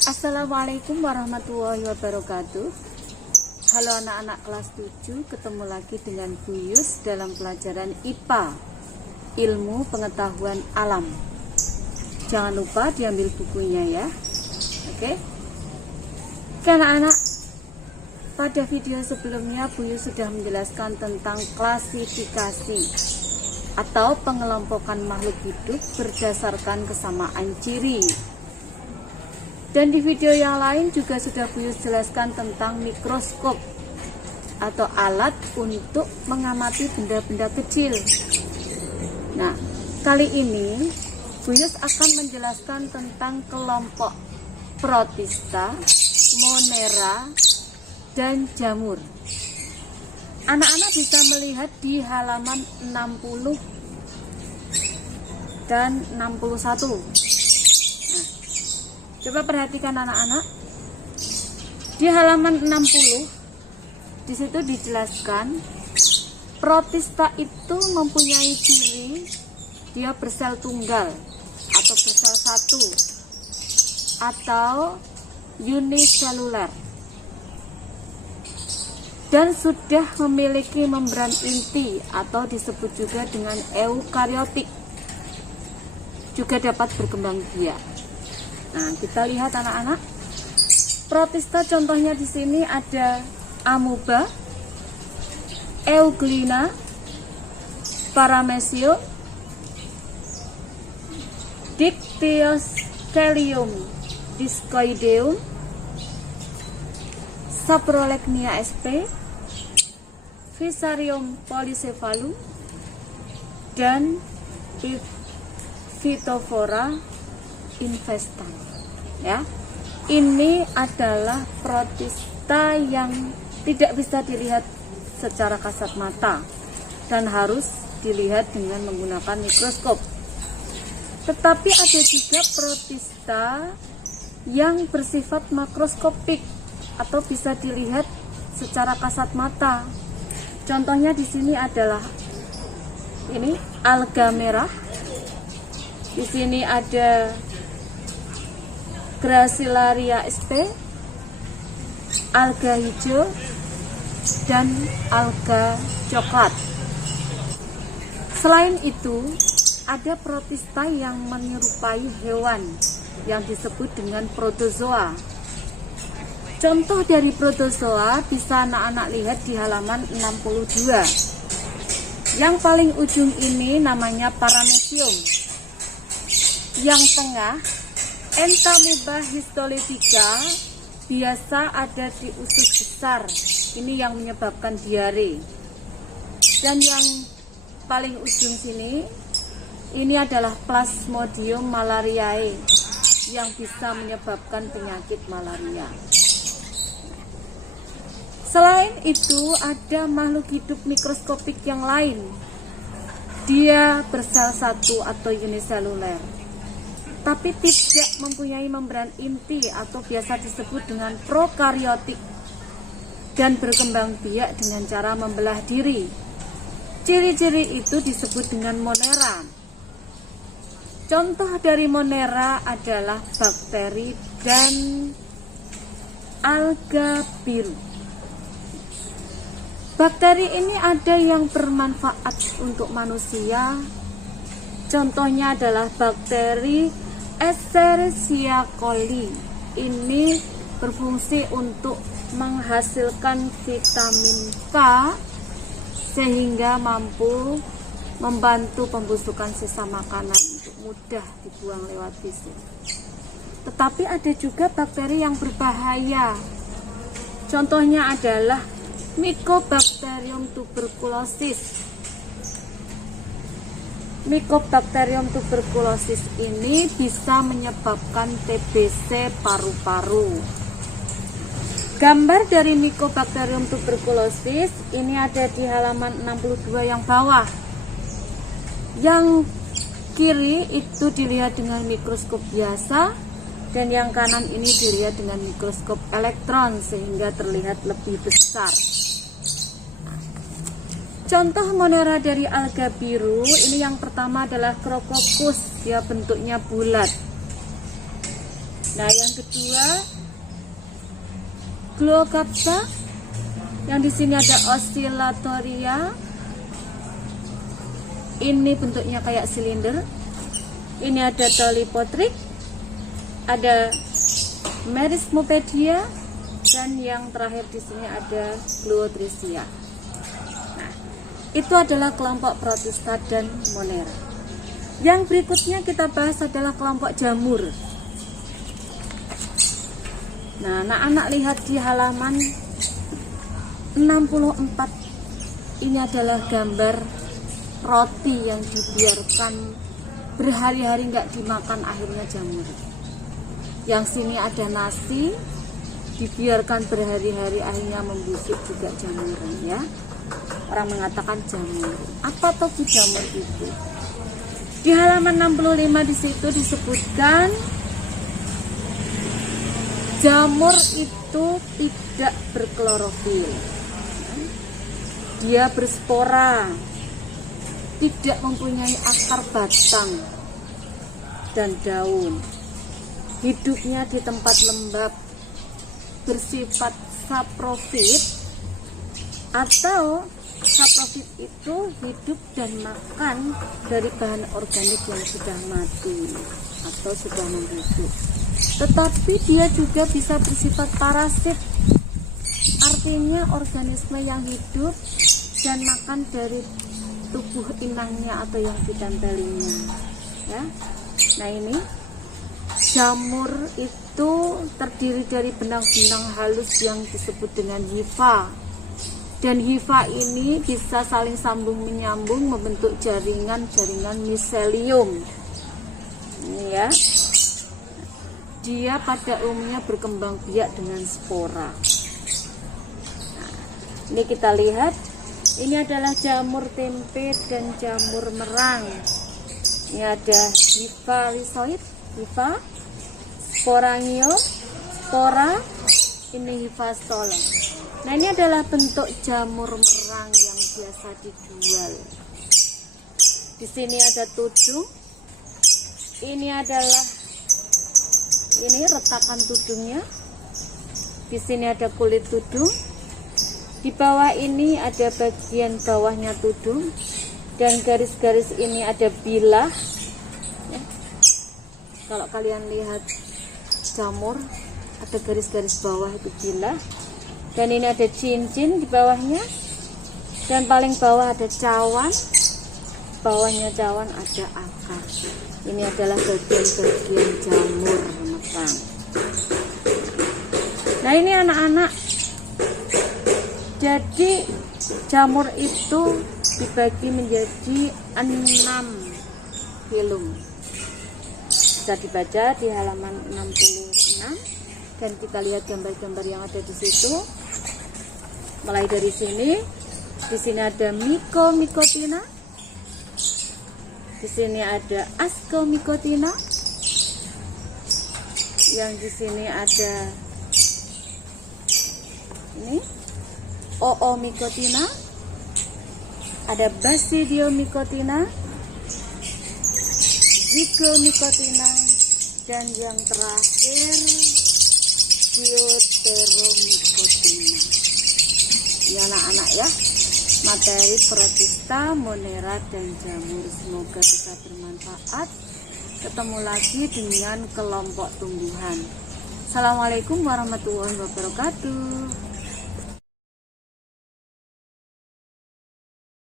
Assalamualaikum warahmatullahi wabarakatuh. Halo anak-anak kelas 7, ketemu lagi dengan Bu Yus dalam pelajaran IPA, Ilmu Pengetahuan Alam. Jangan lupa diambil bukunya ya. Oke anak-anak, pada video sebelumnya Bu Yus sudah menjelaskan tentang klasifikasi atau pengelompokan makhluk hidup berdasarkan kesamaan ciri. Dan di video yang lain juga sudah Bu Yus jelaskan tentang mikroskop atau alat untuk mengamati benda-benda kecil. Nah, kali ini Bu Yus akan menjelaskan tentang kelompok protista, monera, dan jamur. Anak-anak bisa melihat di halaman 60 dan 61. Coba perhatikan anak-anak. Di halaman 60 di situ dijelaskan protista itu mempunyai ciri dia bersel tunggal atau bersel satu atau uniseluler dan sudah memiliki membran inti atau disebut juga dengan eukariotik, juga dapat berkembang biak. Nah, kita lihat anak-anak. Protista contohnya di sini ada amoeba, euglena, paramecium, dictyoscelium discoideum, saprolegnia sp, Fusarium polycephalum, dan Phytophthora investan. Ya, ini adalah protista yang tidak bisa dilihat secara kasat mata dan harus dilihat dengan menggunakan mikroskop. Tetapi ada juga protista yang bersifat makroskopik atau bisa dilihat secara kasat mata. Contohnya di sini adalah ini alga merah. Di sini ada Gracilaria sp, alga hijau, dan alga coklat. Selain itu, ada protista yang menyerupai hewan yang disebut dengan protozoa. Contoh dari protozoa bisa anak-anak lihat di halaman 62. Yang paling ujung ini namanya paramecium. Yang tengah Entamoeba histolytica biasa ada di usus besar. Ini yang menyebabkan diare. Dan yang paling ujung sini, ini adalah Plasmodium malariae yang bisa menyebabkan penyakit malaria. Selain itu, ada makhluk hidup mikroskopik yang lain. Dia bersel satu atau uniseluler, tapi tidak mempunyai membran inti atau biasa disebut dengan prokaryotik dan berkembang biak dengan cara membelah diri. Ciri-ciri itu disebut dengan monera. Contoh dari monera adalah bakteri dan alga biru. Bakteri ini ada yang bermanfaat untuk manusia. Contohnya adalah bakteri Escherichia coli. Ini berfungsi untuk menghasilkan vitamin K sehingga mampu membantu pembusukan sisa makanan untuk mudah dibuang lewat tisu. Tetapi ada juga bakteri yang berbahaya. Contohnya adalah Mycobacterium tuberculosis. Mycobacterium tuberculosis ini bisa menyebabkan TBC paru-paru. Gambar dari Mycobacterium tuberculosis ini ada di halaman 62 yang bawah. Yang kiri itu dilihat dengan mikroskop biasa dan yang kanan ini dilihat dengan mikroskop elektron sehingga terlihat lebih besar. Contoh monera dari alga biru, ini yang pertama adalah Crococcus, dia bentuknya bulat. Nah, yang kedua Glaucopsa, yang di sini ada Oscillatoria. Ini bentuknya kayak silinder. Ini ada Tolipotrik, ada Merismopedia, dan yang terakhir di sini ada Glothrisia. Nah, itu adalah kelompok Protista dan Monera. Yang berikutnya kita bahas adalah kelompok jamur. Nah, anak-anak lihat di halaman 64. Ini adalah gambar roti yang dibiarkan berhari-hari nggak dimakan, akhirnya jamur. Yang sini ada nasi, dibiarkan berhari-hari akhirnya membusuk juga jamuran ya. Orang mengatakan jamur. Apa topi jamur itu? Di halaman 65 di situ disebutkan jamur itu tidak berklorofil. Dia berspora, tidak mempunyai akar batang dan daun. Hidupnya di tempat lembab, bersifat saprofit, atau saprofit itu hidup dan makan dari bahan organik yang sudah mati atau sudah membusuk. Tetapi dia juga bisa bersifat parasit, artinya organisme yang hidup dan makan dari tubuh inangnya atau yang ditempelinya ya. Nah, ini jamur itu terdiri dari benang-benang halus yang disebut dengan hifa, dan hifa ini bisa saling sambung menyambung membentuk jaringan-jaringan miselium. Ini ya, dia pada umumnya berkembang biak dengan spora. Nah, ini kita lihat, ini adalah jamur tempe dan jamur merang. Ini ada hifa lysoid, hifa, sporangio, spora, ini hifa stolon. Nah, ini adalah bentuk jamur merang yang biasa dijual. Di sini ada tudung. Ini adalah retakan tudungnya. Di sini ada kulit tudung. Di bawah ini ada bagian bawahnya tudung, dan garis-garis ini ada bilah. Ya. Kalau kalian lihat jamur, ada garis-garis bawah itu bilah. Dan ini ada cincin di bawahnya, dan paling bawah ada cawan, bawahnya cawan ada akar. Ini adalah bagian-bagian jamur merang. Nah, ini anak-anak, jadi jamur itu dibagi menjadi 6 filum. Bisa dibaca di halaman 66, dan kita lihat gambar-gambar yang ada di situ. Mulai dari sini, di sini ada Mycomycotina, di sini ada Ascomycotina, yang di sini ada ini Oomycotina, ada Basidiomycotina, Zygomycotina, dan yang terakhir Deuteromycotina. Ya anak-anak ya, materi Protista, Monera, dan jamur semoga bisa bermanfaat. Ketemu lagi dengan kelompok tumbuhan. Assalamualaikum warahmatullahi wabarakatuh.